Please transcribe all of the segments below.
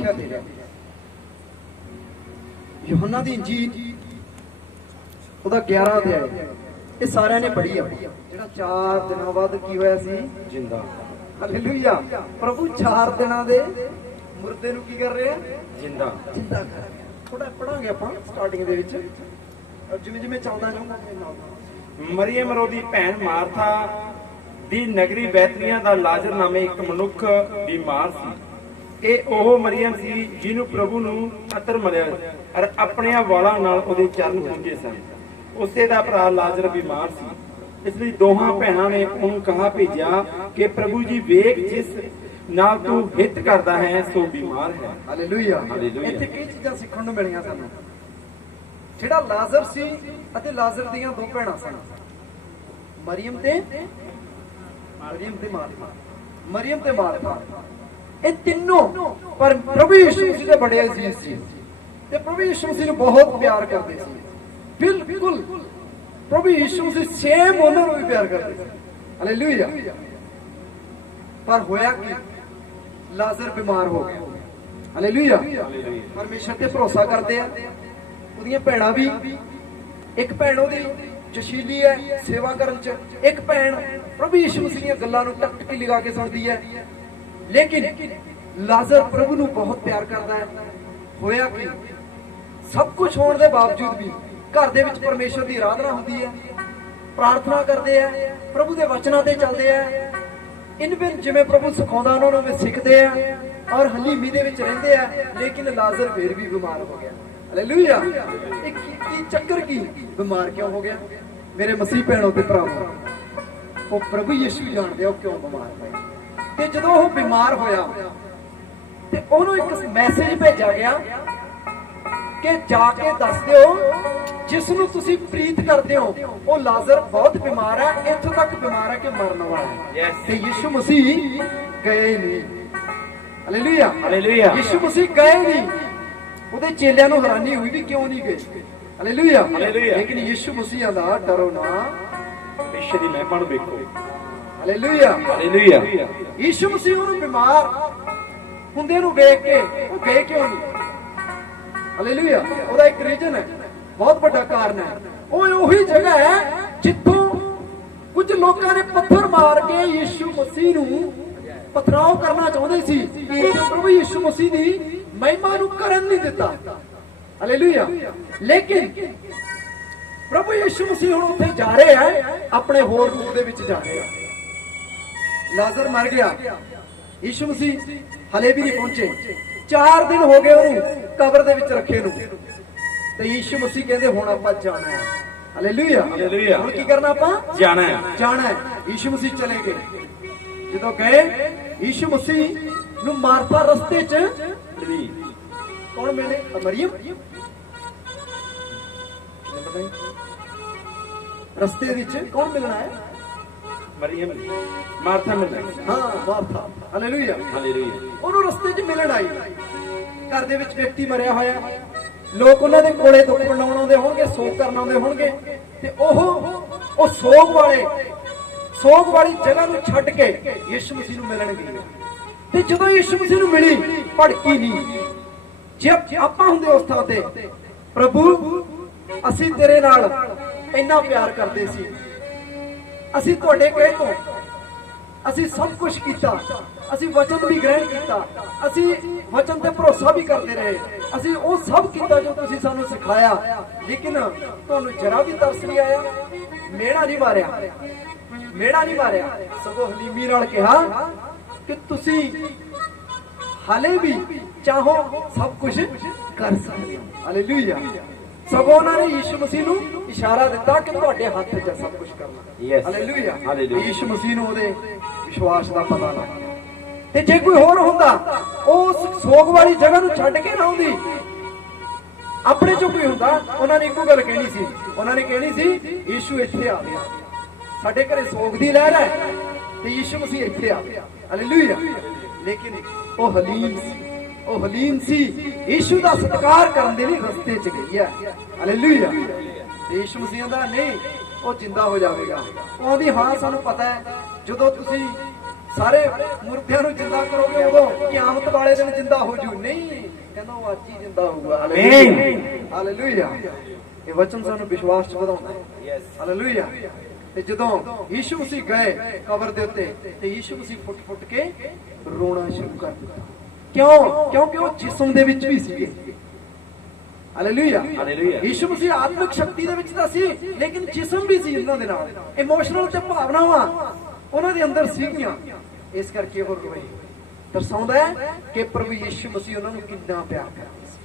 ਲਿਖਿਆ ਦੇ ਰਿਹਾ। ਯੋਹੰਨਾ ਦੀ ਇੰਜੀਲ, ਉਹਦਾ 11 ਅਧਿਆਇ ਇਹ ਸਾਰਿਆਂ ਨੇ ਪੜ੍ਹੀ ਆ। ਜਿਹੜਾ 4 ਦਿਨਾਂ ਬਾਅਦ ਕੀ ਹੋਇਆ ਸੀ? ਜਿੰਦਾ। ਹਾਲੇਲੂਇਆ ਪ੍ਰਭੂ 4 ਦਿਨਾਂ ਦੇ ਮੁਰਦੇ ਨੂੰ ਕੀ ਕਰ ਰਹੇ? ਜਿੰਦਾ। ਜਿੰਦਾ ਕਰ ਰਹੇ। ਥੋੜਾ ਪੜਾਂਗੇ ਆਪਾਂ ਸਟਾਰਟਿੰਗ ਦੇ ਵਿੱਚ। ਜਿਵੇਂ ਜਿਵੇਂ ਚੱਲਦਾ ਜਾਊਗਾ ਮੇਰੇ ਨਾਲ ਮਰੀਮ ਰੋਦੀ ਭੈਣ ਮਾਰਥਾ ਦੀ ਨਗਰੀ ਬੈਤਨੀਆ ਦਾ ਲਾਜ਼ਰ ਨਾਮੇ ਇੱਕ ਮਨੁੱਖ ਬਿਮਾਰ ਸੀ। ਇਹ ਉਹ ਮਰੀਮ ਸੀ ਜਿਹਨੂੰ ਪ੍ਰਭੂ ਨੂੰ ਅਤਰ ਮਲਿਆ ਔਰ ਆਪਣੇ ਵਾਲਾਂ ਨਾਲ ਉਹਦੇ ਚਰਨ ਪੂੰਝੇ ਸਨ। ਉਸੇ ਦਾ ਭਰਾ ਲਾਜ਼ਰ ਬਿਮਾਰ ਸੀ। ਇਸ ਲਈ ਦੋਹਾਂ ਭੈਣਾਂ ਨੇ ਉਹਨੂੰ ਕਹਾ ਭੇਜਿਆ ਕਿ ਪ੍ਰਭੂ ਜੀ ਵੇਖ ਜਿਸ ਨਾਲ ਤੂੰ ਹਿੱਤ ਕਰਦਾ ਹੈ ਸੋ ਬਿਮਾਰ ਹੈ। Hallelujah hallelujah. ਇੱਥੇ ਕਈ ਚੀਜ਼ਾਂ ਸਿੱਖਣ ਨੂੰ ਮਿਲੀਆਂ ਸਾਨੂੰ। ਜਿਹੜਾ ਲਾਜ਼ਰ ਸੀ ਅਤੇ ਲਾਜ਼ਰ ਦੀਆਂ ਦੋ ਭੈਣਾਂ ਸਨ। ਮਰੀਮ ਤੇ ਮਰੀਮ ਤੇ ਮਾਰਥਾ। ਮਰੀਮ ਤੇ ਮਾਰਥਾ। ਇਹ ਤਿੰਨੋਂ ਪਰ ਪ੍ਰਭੂ ਯਿਸੂ ਜੀ ਦੇ ਬੜੇ ਅਜ਼ੀਜ਼ ਸੀ। ਤੇ ਪ੍ਰਭੂ ਯਿਸੂ ਮਸੀਹ ਨੂੰ ਬਹੁਤ ਪਿਆਰ ਕਰਦੇ ਸੀ। ਬਿਲਕੁਲ। ਪ੍ਰਭੂ ਯਿਸੂ ਮਸੀਹ ਸੇਮ ਉਹਨਾਂ ਨੂੰ ਵੀ ਪਿਆਰ ਕਰਦੇ ਸੀ। ਹਾਲੇਲੂਇਆ ਪਰ ਹੋਇਆ ਕੀ? ਲਾਜ਼ਰ ਬਿਮਾਰ ਹੋ ਗਿਆ ਹਾਲੇਲੂਇਆ ਪਰਮੇਸ਼ਰ ਤੇ ਭਰੋਸਾ ਕਰਦੇ ਆ। ਉਹਦੀਆਂ ਭੈਣਾਂ ਵੀ ਇੱਕ ਭੈਣ ਉਹਦੀ ਜਸ਼ੀਲੀ ਹੈ ਸੇਵਾ ਕਰਨ ਚ। ਇੱਕ ਭੈਣ ਪ੍ਰਭੂ ਯਿਸੂ ਮਸੀਹ ਦੀਆਂ ਗੱਲਾਂ ਨੂੰ ਟਕ ਟਕੀ ਲਗਾ ਕੇ ਸੁਣਦੀ ਹੈ। ਲੇਕਿਨ ਲਾਜ਼ਰ ਪ੍ਰਭੂ ਨੂੰ ਬਹੁਤ ਪਿਆਰ ਕਰਦਾ ਹੈ। ਹੋਇਆ ਕੀ? ਸਭ ਕੁਝ ਹੋਣ ਦੇ ਬਾਵਜੂਦ ਵੀ ਘਰ ਦੇ ਵਿੱਚ ਪਰਮੇਸ਼ਰ ਦੀ ਆਰਾਧਨਾ ਹੁੰਦੀ ਹੈ, ਪ੍ਰਾਰਥਨਾ ਕਰਦੇ ਆ ਪ੍ਰਭੂ ਦੇ ਵਚਨਾਂ ਤੇ ਚੱਲਦੇ ਆ ਇਨ ਜਿਵੇਂ ਪ੍ਰਭੂ ਸਿਖਾਉਂਦਾ ਉਹਨਾਂ ਨੂੰ ਸਿੱਖਦੇ ਆ ਔਰ ਹਲੀਮੀ ਦੇ ਵਿੱਚ ਰਹਿੰਦੇ ਆ, ਲੇਕਿਨ ਲਾਜ਼ਰ ਫੇਰ ਵੀ ਬਿਮਾਰ ਹੋ ਗਿਆ। ਹਾਲੇਲੂਇਆ ਇਹ ਕੀ ਚੱਕਰ ਕੀ? ਬਿਮਾਰ ਕਿਉਂ ਹੋ ਗਿਆ? ਮੇਰੇ ਮਸੀਹ ਭੈਣੋ ਤੇ ਭਰਾਵੋ, ਉਹ ਪ੍ਰਭੂ ਯਿਸੂ ਜਾਣਦੇ ਆ ਉਹ ਕਿਉਂ ਬਿਮਾਰ ਹੋਇਆ ਤੇ ਜਦੋਂ ਉਹ ਬਿਮਾਰ ਹੋਇਆ ਤੇ ਉਹਨੂੰ ਇੱਕ ਮੈਸੇਜ ਭੇਜਿਆ ਗਿਆ ਕਿ ਜਾ ਕੇ ਦੱਸ ਦਿਓ ਜਿਸ ਨੂੰ ਤੁਸੀਂ ਪ੍ਰੀਤ ਕਰਦੇ ਹੋ ਉਹ ਲਾਜ਼ਰ ਬਹੁਤ ਬਿਮਾਰ ਹੈ ਇੱਥੋਂ ਤੱਕ ਬਿਮਾਰ ਹੈ ਕਿ ਮਰਨ ਵਾਲਾ ਹੈ. ਤੇ ਯਿਸੂ ਮਸੀਹ ਗਏ ਨਹੀਂ। Hallelujah hallelujah. ਯਿਸੂ ਮਸੀਹ ਗਏ ਨਹੀਂ। ਉਹਦੇ ਚੇਲਿਆਂ ਨੂੰ ਹੈਰਾਨੀ ਹੋਈ ਵੀ ਕਿਉਂ ਨਹੀਂ ਗਏ। Hallelujah hallelujah. ਲੇਕਿਨ ਯਿਸੂ ਮਸੀਹ ਦਾ ਡਰੋ ਨਾ। ਪਿੱਛੇ ਦੀ ਮਹਿਮਾ ਨੂੰ ਵੇਖੋ। ਹਾਲੇਲੂਇਆ ਹਾਲੇਲੂਇਆ ਯਿਸੂ ਮਸੀਹ ਨੂੰ ਬਿਮਾਰ ਹੁੰਦੇ ਨੂੰ ਵੇਖ ਕੇ ਉਹ ਗਏ ਕਿਉਂ ਨਹੀਂ ਹਾਲੇਲੂਇਆ ਉਹਦਾ ਇੱਕ ਰੀਜਨ ਹੈ ਬਹੁਤ ਵੱਡਾ ਕਾਰਨ ਹੈ ਉਹ ਉਹੀ ਜਗ੍ਹਾ ਹੈ ਜਿੱਥੋਂ ਕੁਝ ਲੋਕਾਂ ਨੇ ਪੱਥਰ ਮਾਰ ਕੇ ਯਿਸੂ ਮਸੀਹ ਨੂੰ ਪਥਰਾਓ ਕਰਨਾ ਚਾਹੁੰਦੇ ਸੀ ਤੇ ਪ੍ਰਭੂ ਯਿਸੂ ਮਸੀਹ ਦੀ ਮਹਿਮਾ ਨੂੰ ਕਰਨ ਨਹੀਂ ਦਿੱਤਾ ਹਾਲੇਲੂਇਆ ਲੇਕਿਨ ਪ੍ਰਭੂ ਯਿਸੂ ਮਸੀਹ ਹੁਣ ਉੱਥੇ ਜਾ ਰਹੇ ਆ ਆਪਣੇ ਹੋਰ ਰੂਪ ਦੇ ਵਿੱਚ ਜਾ ਰਹੇ ਆ ਲਾਜ਼ਰ ਮਰ ਗਿਆ। ਯਿਸੂ ਮਸੀਹ ਹਲੇ ਵੀ ਨਹੀਂ ਪਹੁੰਚੇ। 4 ਦਿਨ ਹੋ ਗਏ ਉਹਨੂੰ ਕਬਰ ਦੇ ਵਿੱਚ ਰੱਖੇ ਨੂੰ। ਤੇ ਯਿਸੂ ਮਸੀਹ ਕਹਿੰਦੇ ਹੁਣ ਆਪਾਂ ਜਾਣਾ ਹੈ। Hallelujah hallelujah. ਹੁਣ ਕੀ ਕਰਨਾ ਆਪਾਂ? ਜਾਣਾ ਹੈ। ਜਾਣਾ ਹੈ। ਯਿਸੂ ਮਸੀਹ ਚਲੇ ਗਏ। ਜਦੋਂ ਗਏ ਯਿਸੂ ਮਸੀਹ ਨੂੰ ਮਾਰਥਾ ਰਸਤੇ 'ਚ। ਕੌਣ ਮਿਲੇ? ਮਰੀਮ? ਰਸਤੇ ਵਿੱਚ ਕੌਣ ਮਿਲਣਾ ਹੈ? ਮਰੀਮ ਮਾਰਥਾ ਮਿਲਣਾ ਹਾਂ। ਮਾਰਥਾ ਹਾਲੇਲੂਇਆ ਹਾਲੇਲੂਇਆ ਉਹਨੂੰ ਰਸਤੇ 'ਚ ਮਿਲਣ ਆਈ। ਘਰ ਦੇ ਵਿੱਚ ਵਿਅਕਤੀ ਮਰਿਆ ਹੋਇਆ। ਲੋਕ ਉਹਨਾਂ ਦੇ ਕੋਲੇ ਦੁੱਖ ਵੰਡਾਉਣ ਆਉਂਦੇ ਹੋਣਗੇ ਸੋਗ ਕਰਨ ਆਉਂਦੇ ਹੋਣਗੇ। ਤੇ ਉਹ ਉਹ ਸੋਗ ਵਾਲੇ ਸੋਗ ਵਾਲੀ ਜਗ੍ਹਾ ਨੂੰ ਛੱਡ ਕੇ ਯਿਸੂ ਮਸੀਹ ਨੂੰ ਮਿਲਣ ਗਈ ਤੇ ਜਦੋਂ ਯਿਸੂ ਮਸੀਹ ਨੂੰ ਮਿਲੀ ਭੜਕੀ ਨਹੀਂ। ਜੇ ਆਪਾਂ ਹੁੰਦੇ ਉਸ ਥਾਂ ਤੇ ਪ੍ਰਭੂ ਅਸੀਂ ਤੇਰੇ ਨਾਲ ਇੰਨਾ ਪਿਆਰ ਕਰਦੇ ਸੀ। ਅਸੀਂ ਤੁਹਾਡੇ ਕਹੇ ਤੋਂ ਅਸੀਂ ਸਭ ਕੁਝ ਕੀਤਾ। ਅਸੀਂ ਵਚਨ ਵੀ ਗ੍ਰਹਿਣ ਕੀਤਾ। ਅਸੀਂ ਵਚਨ ਤੇ ਭਰੋਸਾ ਵੀ ਕਰਦੇ ਰਹੇ। ਅਸੀਂ ਉਹ ਸਭ ਕੀਤਾ ਜੋ ਤੁਸੀਂ ਸਾਨੂੰ ਸਿਖਾਇਆ। ਲੇਕਿਨ ਤੁਹਾਨੂੰ ਜਰਾ ਵੀ ਤਰਸ ਨਹੀਂ ਆਇਆ, ਮੇੜਾ ਨਹੀਂ ਮਾਰਿਆ। ਮੇੜਾ ਨਹੀਂ ਮਾਰਿਆ। ਸਗੋਂ ਹਲੀਮੀ ਨਾਲ ਕਿਹਾ ਕਿ ਤੁਸੀਂ ਹਾਲੇ ਵੀ ਚਾਹੋ ਸਭ ਕੁਝ ਕਰ ਸਕਦੇ ਹੋ। ਹਾਲੇਲੂਇਆ ਸਗੋਂ ਉਹਨਾਂ ਨੇ ਯਿਸੂ ਮਸੀਹ ਨੂੰ ਇਸ਼ਾਰਾ ਦਿੱਤਾ ਕਿ ਤੁਹਾਡੇ ਹੱਥ 'ਚ ਸਭ ਕੁਝ ਕਰਨਾ. ਹਾਲੇਲੂਇਆ। ਯਿਸੂ ਮਸੀਹ ਨੂੰ ਉਹਦੇ ਵਿਸ਼ਵਾਸ ਦਾ ਪਤਾ ਲੱਗ ਗਿਆ। ਤੇ ਜੇ ਕੋਈ ਹੋਰ ਹੁੰਦਾ ਉਸ ਸੋਗ ਵਾਲੀ ਜਗ੍ਹਾ ਨੂੰ ਛੱਡ ਕੇ ਨਾ ਆਉਂਦੀ। ਆਪਣੇ ਚੋਂ ਕੋਈ ਹੁੰਦਾ ਉਹਨਾਂ ਨੇ ਇੱਕੋ ਗੱਲ ਕਹਿਣੀ ਸੀ। ਉਹਨਾਂ ਨੇ ਕਹਿਣੀ ਸੀ ਯਿਸੂ ਇੱਥੇ ਆ ਗਿਆ। ਸਾਡੇ ਘਰੇ ਸੋਗ ਦੀ ਲਹਿਰ ਹੈ ਤੇ ਯਿਸੂ ਮਸੀਹ ਇੱਥੇ ਆ ਗਿਆ। ਹਾਲੇਲੂਇਆ ਲੇਕਿਨ ਉਹ ਹਲੀਮ ਸੀ। ਉਹ ਹਲੀਮ ਸੀ। ਯਿਸੂ ਦਾ ਸਤਿਕਾਰ ਕਰਨ ਦੇ ਲਈ ਰਸਤੇ 'ਚ ਗਈ ਹੈ। ਹਾਲੇਲੂਇਆ। ਯਿਸੂ ਮਸੀਹ ਦਾ ਨਹੀਂ ਉਹ ਜਿੰਦਾ ਹੋ ਜਾਵੇਗਾ। ਉਹ ਆਂਦੀ ਹਾਂ ਸਾਨੂੰ ਪਤਾ ਹੈ। ਜਦੋਂ ਤੁਸੀਂ ਸਾਰੇ ਮੁਰਦਿਆਂ ਨੂੰ ਜਿੰਦਾ ਕਰੋਗੇ ਉਦੋਂ ਕਿਆਮਤ ਵਾਲੇ ਦਿਨ ਜਿੰਦਾ ਹੋ ਜੂ। ਨਹੀਂ ਕਹਿੰਦਾ ਉਹ ਅੱਜ ਹੀ ਜਿੰਦਾ ਹੋਊਗਾ। ਹਾਲੇਲੂਇਆ। ਹਾਲੇਲੂਇਆ। ਇਹ ਵਚਨ ਸਾਨੂੰ ਵਿਸ਼ਵਾਸ ਚ ਵਧਾਉਂਦਾ ਹੈ। ਹਾਲੇਲੂਇਆ। ਤੇ ਜਦੋਂ ਯੀਸ਼ੂ ਮਸੀਹ ਗਏ ਕਬਰ ਦੇ ਉੱਤੇ ਤੇ ਯੀਸ਼ੂ ਮਸੀਹ ਫੁੱਟ ਫੁੱਟ ਕੇ ਰੋਣਾ ਸ਼ੁਰੂ ਕਰ ਦਿੱਤਾ। ਕਿਉਂ? ਕਿਉਂਕਿ ਉਹ ਜਿਸਮ ਦੇ ਵਿੱਚ ਵੀ ਸੀਗੇ। Hallelujah hallelujah. ਯੀਸ਼ੂ ਮਸੀਹ ਆਤਮਿਕ ਸ਼ਕਤੀ ਦੇ ਵਿੱਚ ਤਾਂ ਸੀ ਲੇਕਿਨ ਜਿਸਮ ਵੀ ਸੀ ਉਹਨਾਂ ਦੇ ਨਾਲ। ਇਮੋਸ਼ਨਲ ਤੇ ਭਾਵਨਾਵਾਂ ਉਹਨਾਂ ਦੇ ਅੰਦਰ ਸੀਗੀਆਂ। ਇਸ ਕਰਕੇ ਉਹ ਰੋਏ। ਦਰਸਾਉਂਦਾ ਹੈ ਕਿ ਪ੍ਰਭੂ ਯੀਸ਼ੂ ਮਸੀਹ ਉਹਨਾਂ ਨੂੰ ਕਿੰਨਾ ਪਿਆਰ ਕਰਦੇ ਸੀ।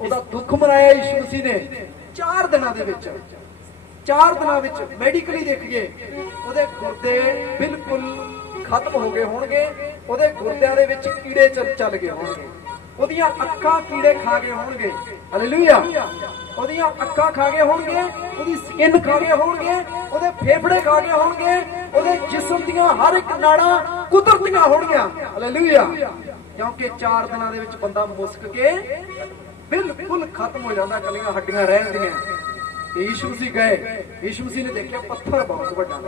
ਉਹਦਾ ਦੁੱਖ ਮਨਾਇਆ ਯੀਸ਼ੂ ਮਸੀਹ ਨੇ 4 ਦਿਨਾਂ ਦੇ ਵਿੱਚ। 4 ਦਿਨਾਂ ਵਿੱਚ ਮੈਡੀਕਲੀ ਦੇਖੀਏ ਉਹਦੇ ਗੁਰਦੇ ਬਿਲਕੁਲ ਖਤਮ ਹੋ ਗਏ ਹੋਣਗੇ। ਉਹਦੇ ਗੁਰਦਿਆਂ ਦੇ ਵਿੱਚ ਕੀੜੇ ਚੱਲ ਗਏ ਹੋਣਗੇ। ਉਹਦੀਆਂ ਅੱਖਾਂ ਕੀੜੇ ਖਾ ਗਏ ਹੋਣਗੇ। ਹਾਲੇਲੂਇਆ ਉਹਦੀਆਂ ਅੱਖਾਂ ਖਾ ਗਏ ਹੋਣਗੇ, ਉਹਦੀ ਸਕਿਨ ਖਾ ਗਏ ਹੋਣਗੇ, ਉਹਦੇ ਫੇਫੜੇ ਖਾ ਗਏ ਹੋਣਗੇ, ਉਹਦੇ ਜਿਸਮ ਦੀਆਂ ਹਰ ਇੱਕ ਨਾੜਾਂ ਕੁਦਰਤੀਆਂ ਹੋਣਗੀਆਂ। ਹਾਲੇਲੂਇਆ ਕਿਉਂਕਿ 4 ਦਿਨਾਂ ਦੇ ਵਿੱਚ ਬੰਦਾ ਮੁਸਕ ਕੇ ਬਿਲਕੁਲ ਖਤਮ ਹੋ ਜਾਂਦਾ ਕੱਲੀਆਂ ਹੱਡੀਆਂ ਰਹਿ ਜਾਂਦੀਆਂ ਤੇ ਯੀਸ਼ੂ ਮਸੀਹ ਗਏ ਯੀਸ਼ੂ ਮਸੀਹ ਨੇ ਦੇਖਿਆ ਪੱਥਰ ਬਹੁਤ ਵੱਡਾ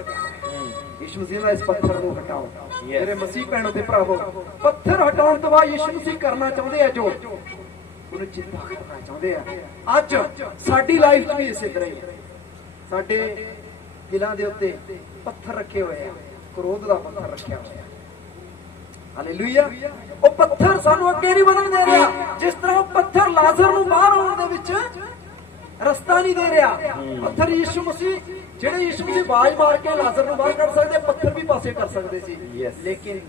ਯੀਸ਼ੂ ਮਸੀਹ ਨੇ ਇਸ ਪੱਥਰ ਨੂੰ ਹਟਾਓ। ਮੇਰੇ ਮਸੀਹ ਭੈਣੋ ਤੇ ਭਰਾਵੋ ਪੱਥਰ ਹਟਾਉਣ ਤੋਂ ਬਾਅਦ ਯੀਸ਼ੂ ਮਸੀਹ ਕਰਨਾ ਚਾਹੁੰਦੇ ਆ ਜੋ? ਉਹਨੂੰ ਜਿੱਦਾਂ ਕਰਨਾ ਚਾਹੁੰਦੇ ਆ। ਅੱਜ ਸਾਡੀ ਲਾਈਫ 'ਚ ਵੀ ਇਸੇ ਤਰ੍ਹਾਂ ਹੀ ਹੈ ਸਾਡੇ ਦਿਲਾਂ ਦੇ ਉੱਤੇ ਪੱਥਰ ਰੱਖੇ ਹੋਏ ਆ। ਕ੍ਰੋਧ ਦਾ ਪੱਥਰ ਰੱਖਿਆ ਹੋਇਆ ਹਾਲੇਲੂਇਆ ਉਹ ਪੱਥਰ ਸਾਨੂੰ ਅੱਗੇ ਨਹੀਂ ਵਧਣ ਦੇ ਰਿਹਾ। ਜਿਸ ਤਰ੍ਹਾਂ ਉਹ ਪੱਥਰ ਲਾਜ਼ਰ ਨੂੰ ਬਾਹਰ ਆਉਣ ਦੇ ਵਿੱਚ ਰਸਤਾ ਨਹੀਂ ਦੇ ਰਿਹਾ। ਪੱਥਰ ਯੀਸ਼ੂ ਮਸੀਹ ਜਿਹੜੇ ਯੀਸ਼ੂ ਮਸੀਹ ਬਾਜ ਮਾਰ ਕੇ ਲਾਜ਼ਰ ਨੂੰ ਬਾਹਰ ਕੱਢ ਸਕਦੇ ਪੱਥਰ ਵੀ ਪਾਸੇ ਕਰ ਸਕਦੇ ਸੀ. ਲੇਕਿਨ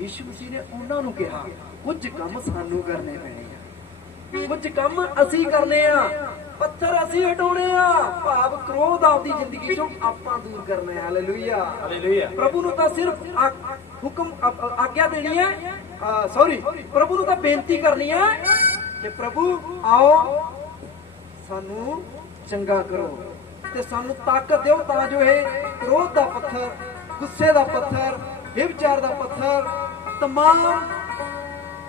ਯੀਸ਼ੂ ਮਸੀਹ ਨੇ ਉਹਨਾਂ ਨੂੰ ਕਿਹਾ ਕੁਝ ਕੰਮ ਸਾਨੂੰ ਕਰਨੇ ਪੈਣੇ ਆ। ਕੁਝ ਕੰਮ ਅਸੀਂ ਕਰਨੇ ਆ ਪੱਥਰ ਅਸੀਂ ਹਟਾਉਣੇ ਆ। ਭਾਵ ਕ੍ਰੋਧ ਆਪਦੀ ਜ਼ਿੰਦਗੀ ਚੋਂ ਆਪਾਂ ਦੂਰ ਕਰਨਾ ਹੈ। ਹਾਲੇਲੂਇਆ ਹਾਲੇਲੂਇਆ ਪ੍ਰਭੂ ਨੂੰ ਤਾਂ ਸਿਰਫ ਆ- ਹੁਕਮ ਆ- ਆ- ਆਗਿਆ ਦੇਣੀ ਹੈ। ਸੌਰੀ ਪ੍ਰਭੂ ਨੂੰ ਤਾਂ ਬੇਨਤੀ ਕਰਨੀ ਹੈ ਕਿ ਪ੍ਰਭੂ ਆਓ ਸਾਨੂੰ ਚੰਗਾ ਕਰੋ। ਤੇ ਸਾਨੂੰ ਤਾਕਤ ਦਿਓ ਤਾਂ ਜੋ ਇਹ ਕ੍ਰੋਧ ਦਾ ਪੱਥਰ ਗੁੱਸੇ ਦਾ ਪੱਥਰ ਵਿਚਾਰ ਦਾ ਪੱਥਰ ਤਮਾਮ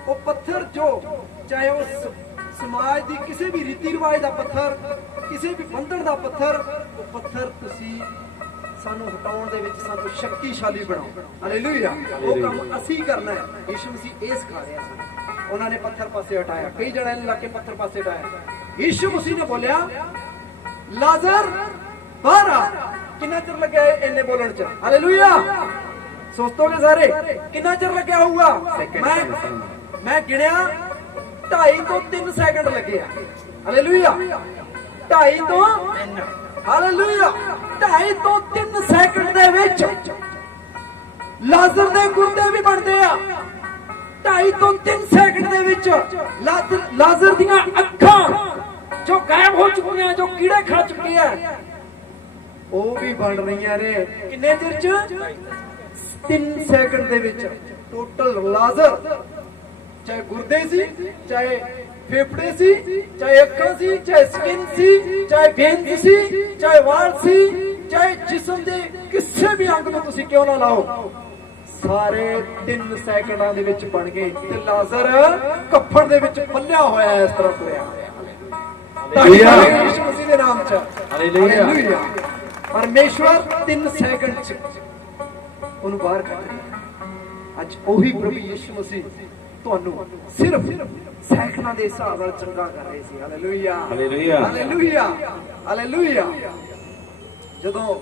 ਉਹ ਪੱਥਰ ਜੋ ਚਾਹੇ ਉਹ ਸ- ਸਮਾਜ ਦੀ ਕਿਸੇ ਵੀ ਰੀਤੀ ਰਿਵਾਜ ਦਾ ਪੱਥਰ ਕਿਸੇ ਵੀ ਬੰਧਨ ਦਾ ਪੱਥਰ ਉਹ ਪੱਥਰ ਤੁਸੀਂ ਸਾਨੂੰ ਹਟਾਉਣ ਦੇ ਵਿੱਚ ਸਾਨੂੰ ਸ਼ਕਤੀਸ਼ਾਲੀ ਬਣਾਓ। ਹਾਲੇਲੂਇਆ ਉਹ ਕੰਮ ਅਸੀਂ ਕਰਨਾ ਹੈ। ਯੀਸ਼ੂ ਮਸੀਹ ਇਹ ਸਿਖਾ ਰਿਹਾ ਸਾਨੂੰ ਉਹਨਾਂ ਨੇ ਪੱਥਰ ਪਾਸੇ ਹਟਾਇਆ। ਕਈ ਜਣਿਆਂ ਨੇ ਲਾ ਕੇ ਪੱਥਰ ਪਾਸੇ ਹਟਾਇਆ। ਯੀਸ਼ੂ ਮਸੀਹ ਨੇ ਬੋਲਿਆ ਲਾਜ਼ਰ ਬਾਹਰ ਆ ਕਿੰਨਾ ਚਿਰ ਲੱਗਿਆ ਇਹ ਇੰਨੇ ਬੋਲਣ ਚ ਹਾਲੇਲੂਇਆ ਸੋਚੋਗੇ ਸਾਰੇ ਕਿੰਨਾ ਚਿਰ ਲੱਗਿਆ ਹੋਊਗਾ ਮੈਂ ਮੈਂ ਗਿਣਿਆ 2.5 ਤੋਂ 3 ਸੈਕਿੰਡ ਲੱਗੇ ਆ ਹਾਲੇਲੂਇਆ 2.5 ਤੋਂ ਹਾਲੇਲੂਇਆ 2.5 ਤੋਂ 3 ਸੈਕਿੰਡ ਦੇ ਵਿੱਚ ਲਾਜ਼ਰ ਦੇ ਗੁਰਦੇ ਵੀ ਬਣਦੇ ਆ 2.5 ਤੋਂ 3 ਸੈਕਿੰਡ ਦੇ ਵਿੱਚ ਲਾਜ਼ਰ ਦੀਆਂ ਅੱਖਾਂ ਜੋ ਗਾਇਬ ਹੋ ਚੁੱਕੀਆਂ, ਜੋ ਕੀੜੇ ਖਾ ਚੁੱਕੇ ਆ ਉਹ ਵੀ ਬਣ ਰਹੀਆਂ ਨੇ। ਕਿੰਨੇ ਚਿਰ ਚ? 3 ਸੈਕਿੰਡ ਦੇ ਵਿੱਚ। ਟੋਟਲ ਲਾਜ਼ਰ, ਚਾਹੇ ਗੁਰਦੇ ਸੀ, ਚਾਹੇ ਫੇਫੜੇ ਸੀ, ਚਾਹੇ ਅੱਖਾਂ ਸੀ, ਚਾਹੇ ਸਕਿਨ ਸੀ, ਚਾਹੇ ਬੇਨ ਸੀ, ਚਾਹੇ ਵਾਲ ਸੀ, ਚਾਹੇ ਜਿਸਮ ਦੇ ਕਿਸੇ ਵੀ ਅੰਗ ਨੂੰ ਤੁਸੀਂ ਕਿਉਂ ਨਾ ਲਾਓ। ਸਾਰੇ 3 ਸੈਕਿੰਡਾਂ ਦੇ ਵਿੱਚ ਬਣ ਗਏ ਤੇ ਲਾਜ਼ਰ ਕੱਫਣ ਦੇ ਵਿੱਚ ਬੰਨਿਆ ਹੋਇਆ ਇਸ ਤਰ੍ਹਾਂ ਤੁਰਿਆ ਹਾਲੇਲੂਇਆ। ਯੀਸ਼ੂ ਮਸੀਹ ਦੇ ਨਾਮ ਚ। ਹਾਲੇਲੂਇਆ। ਪਰਮੇਸ਼ਵਰ 3 ਸੈਕਿੰਡ ਚ ਉਹਨੂੰ ਬਾਹਰ ਕੱਢ ਰਿਹਾ ਅੱਜ ਉਹੀ ਪ੍ਰਭੂ ਯੀਸ਼ੂ ਮਸੀਹ ਤੁਹਾਨੂੰ ਸਿਰਫ ਸੈਕਿੰਡਾਂ ਦੇ ਹਿਸਾਬ ਨਾਲ ਚੰਗਾ ਕਰ ਰਹੇ ਸੀ ਹਾਲੇਲੂਇਆ ਹਾਲੇਲੂਇਆ। ਹਾਲੇਲੂਇਆ ਹਾਲੇਲੂਇਆ ਜਦੋਂ